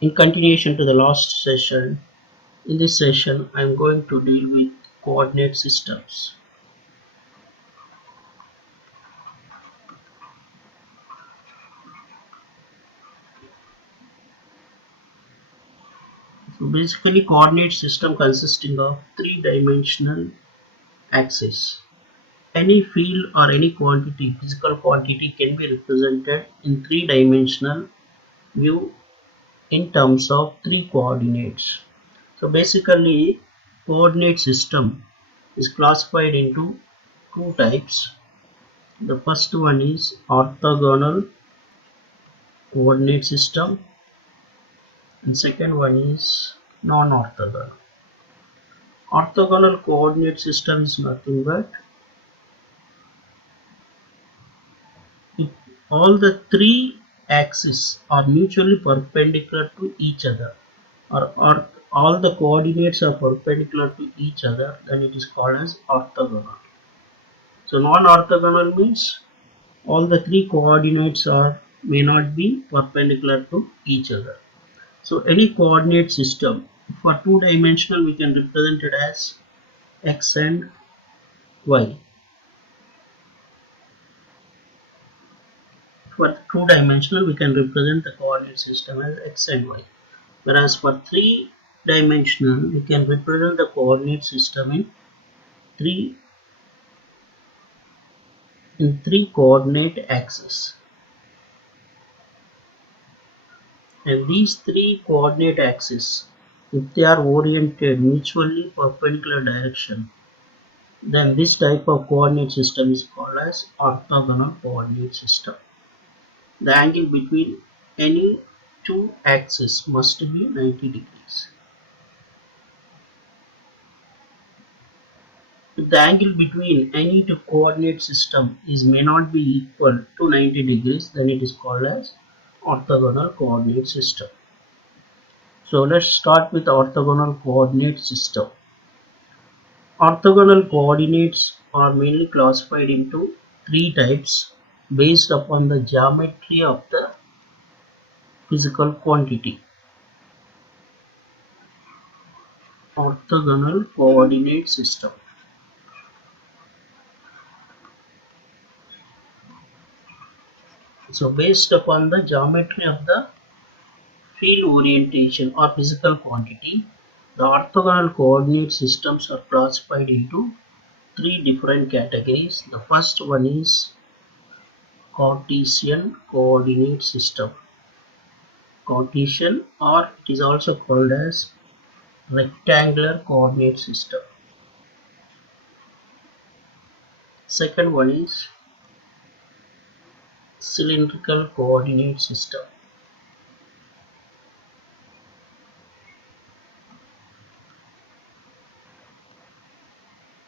In continuation to the last session, in this session I am going to deal with coordinate systems. So basically coordinate system consisting of three-dimensional axis. Any field or any quantity, physical quantity can be represented in three-dimensional view in terms of three coordinates. So basically coordinate system is classified into two types. The first one is orthogonal coordinate system and second one is non-orthogonal. Orthogonal coordinate system is nothing but if all the three axes are mutually perpendicular to each other or all the coordinates are perpendicular to each other, then it is called as orthogonal. So non-orthogonal means all the three coordinates are may not be perpendicular to each other. So any coordinate system for two-dimensional we can represent it as x and y. For two-dimensional we can represent the coordinate system as x and y. Whereas for three-dimensional we can represent the coordinate system three in three coordinate axes. And these three coordinate axes, if they are oriented mutually perpendicular direction, then this type of coordinate system is called as orthogonal coordinate system. The angle between any two axes must be 90 degrees. If the angle between any two coordinate system may not be equal to 90 degrees, then it is called as orthogonal coordinate system. So let's start with orthogonal coordinate system. Orthogonal coordinates are mainly classified into three types based upon the geometry of the physical quantity. Orthogonal coordinate system. So based upon the geometry of the field orientation or physical quantity, the orthogonal coordinate systems are classified into three different categories. The first one is Cartesian coordinate system. Cartesian, or it is also called as rectangular coordinate system. Second one is cylindrical coordinate system.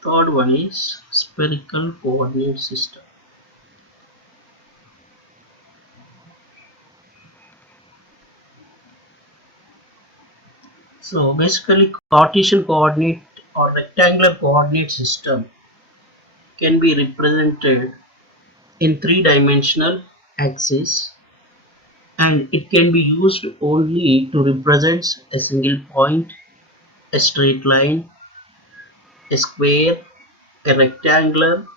Third one is spherical coordinate system. So basically Cartesian coordinate or rectangular coordinate system can be represented in three-dimensional axis, and it can be used only to represent a single point, a straight line, a square, a rectangular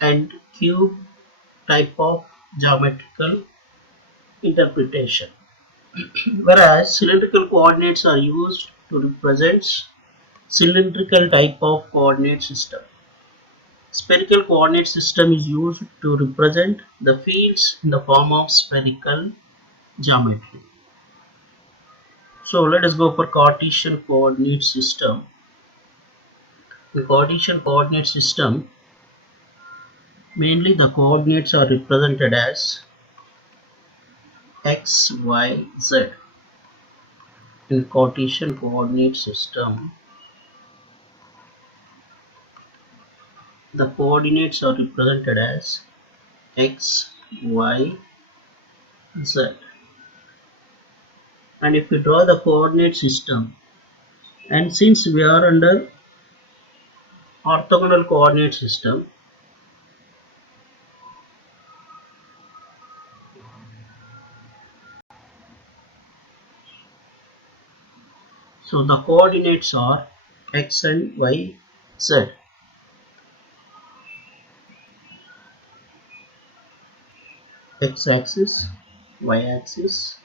and cube type of geometrical interpretation. Whereas cylindrical coordinates are used to represent cylindrical type of coordinate system. Spherical coordinate system is used to represent the fields in the form of spherical geometry. So let us go for Cartesian coordinate system. The Cartesian coordinate system, mainly the coordinates are represented as x, y, z. In Cartesian coordinate system, the coordinates are represented as x, y, z. And if we draw the coordinate system, and since we are under orthogonal coordinate system, So the coordinates are x and y, z. X axis, y axis,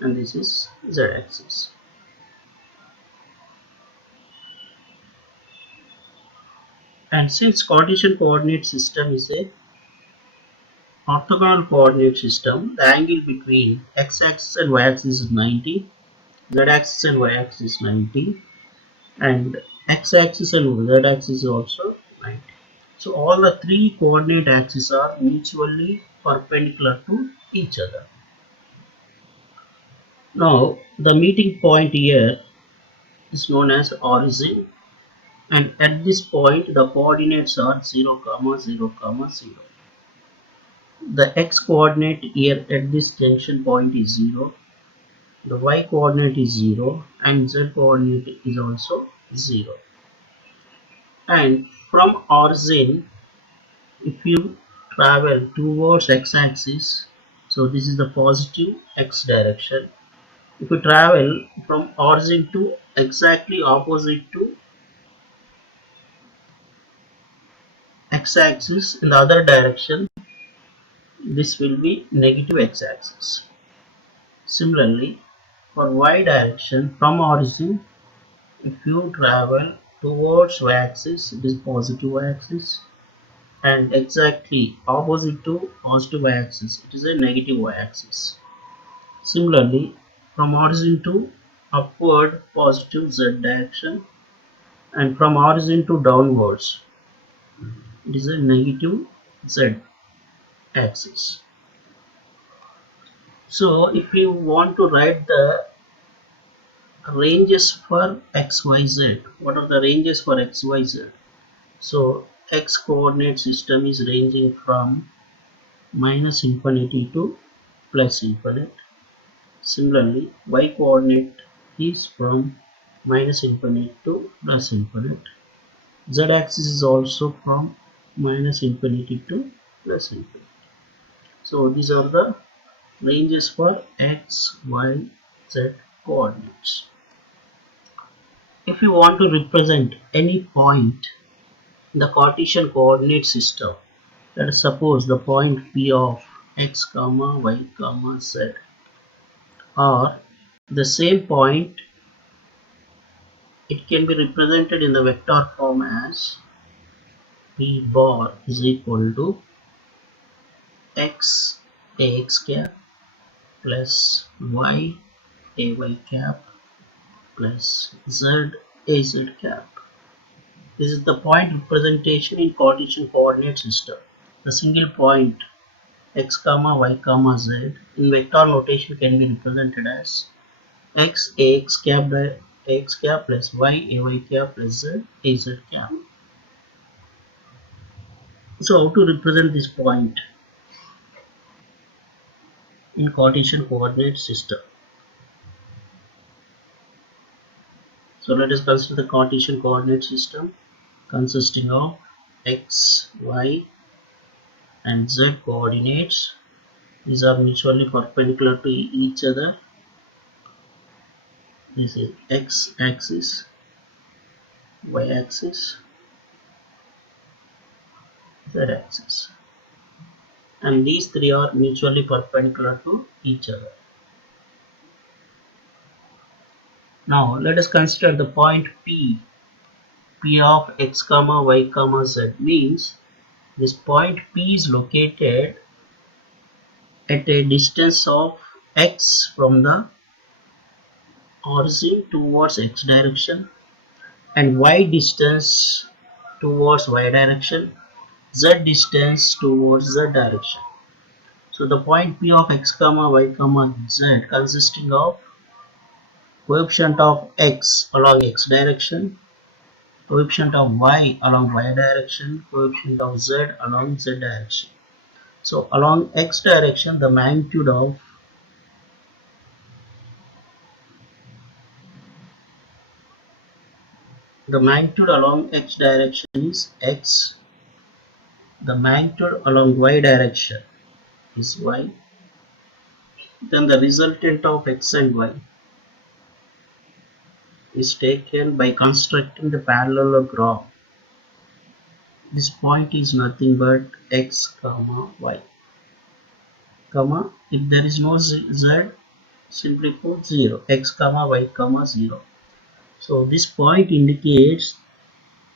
and this is z axis. And since Cartesian coordinate system is a orthogonal coordinate system, the angle between x axis and y axis is 90, z axis and y axis is 90, and x axis and z axis is also 90. So all the three coordinate axes are mutually perpendicular to each other. Now the meeting point here is known as origin, and at this point the coordinates are 0, 0, 0. The x coordinate here at this junction point is 0, the y coordinate is 0, and z coordinate is also 0. And from origin, if you travel towards x-axis, so this is the positive x direction. If you travel from origin to exactly opposite to x-axis in the other direction, this will be negative x-axis. Similarly, for y direction from origin, if you travel towards y-axis, it is positive y-axis, and exactly opposite to positive y-axis, it is a negative y-axis. Similarly, from origin to upward positive z direction, and from origin to downwards, it is a negative z axis. So if you want to write the ranges for x, y, z, what are the ranges for x, y, z? So x coordinate system is ranging from minus infinity to plus infinite. Similarly, y coordinate is from minus infinite to plus infinite. Z axis is also from minus infinity to plus infinity. So these are the ranges for x, y, z coordinates. If you want to represent any point in the Cartesian coordinate system, let us suppose the point P of x, y, z, or the same point, it can be represented in the vector form as P bar is equal to x ax cap plus y ay cap plus z az cap. This is the point representation in Cartesian coordinate system. The single point x, y, z in vector notation can be represented as x ax cap by x cap plus y ay cap plus z az cap. So how to represent this point in Cartesian coordinate system? So let us consider the Cartesian coordinate system consisting of x, y, and z coordinates. These are mutually perpendicular to each other. This is x axis, y axis, z axis, and these three are mutually perpendicular to each other. Now let us consider the point P. P of x, y, z means this point P is located at a distance of x from the origin towards x direction, and y distance towards y direction, z distance towards z direction. So the point P of x, y, z consisting of coefficient of x along x direction, coefficient of y along y direction, coefficient of z along z direction. So along x direction, the magnitude along x direction is x, the magnitude along y direction is y, then the resultant of x and y is taken by constructing the parallelogram. This point is nothing but x comma y comma, if there is no z, simply put 0, x comma y comma 0. So this point indicates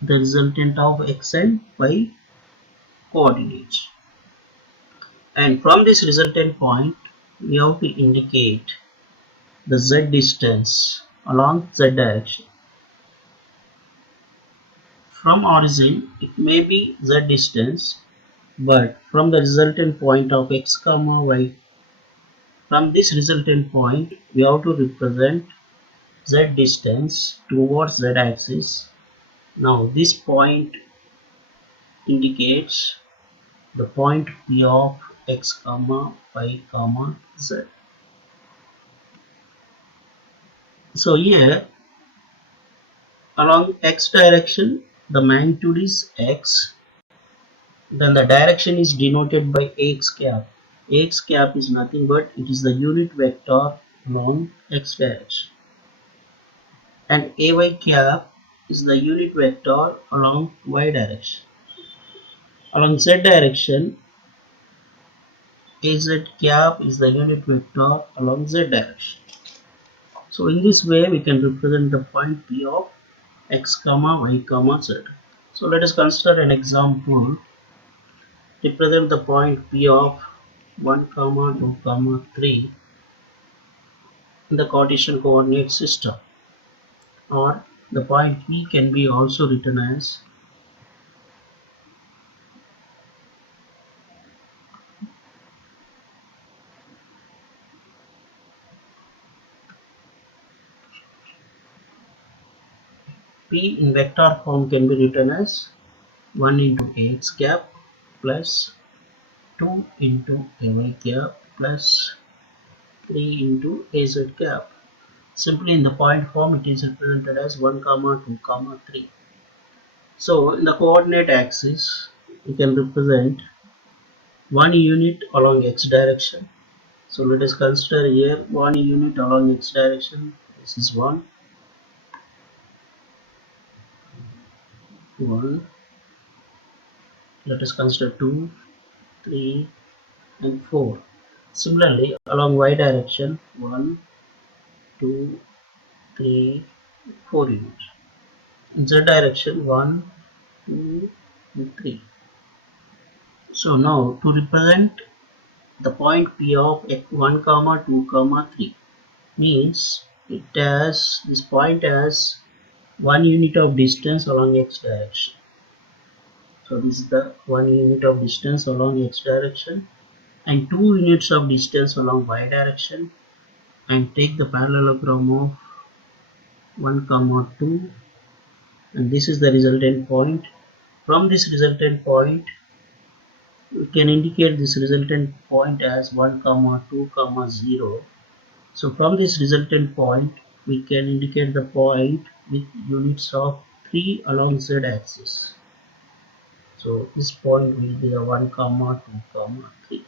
the resultant of x and y coordinates. And from this resultant point, we have to indicate the z distance along z direction. From origin, it may be z distance, but from the resultant point of x comma y, from this resultant point, we have to represent z distance towards z axis. Now this point indicates the point P of x comma y comma z. So here along x direction the magnitude is x, then the direction is denoted by ax cap. Ax cap is nothing but it is the unit vector along x direction, and ay cap is the unit vector along y direction. Along z direction, az cap is the unit vector along z direction. So in this way we can represent the point P of x comma y comma z. So let us consider an example. Represent the point P of 1 comma 2 comma 3 in the Cartesian coordinate system, or the point P can be also written as P in vector form can be written as 1 into ax cap plus 2 into ay cap plus 3 into az cap. Simply in the point form it is represented as 1 comma 2 comma 3. So in the coordinate axis we can represent one unit along x direction. So let us consider here one unit along x direction. This is 1. Let us consider 2, 3 and 4. Similarly along y direction 1, 2, 3, 4 units. In z direction 1, 2 and 3. So now to represent the point P of 1 comma 2 comma 3 means this point has 1 unit of distance along x direction. So this is the 1 unit of distance along x direction and 2 units of distance along y direction, and take the parallelogram of 1 comma 2, and this is the resultant point. From this resultant point we can indicate this resultant point as 1 comma 2 comma 0. So from this resultant point we can indicate the point with units of 3 along z axis. So this point will be the 1 comma 2 comma 3.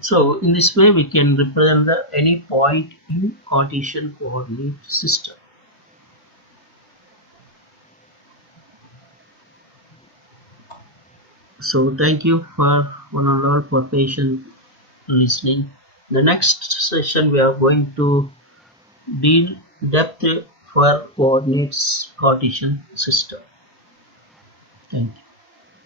So in this way we can represent any point in Cartesian coordinate system. So thank you for one and all for patient listening. The next session we are going to deal depth for coordinates Cartesian system. Thank you.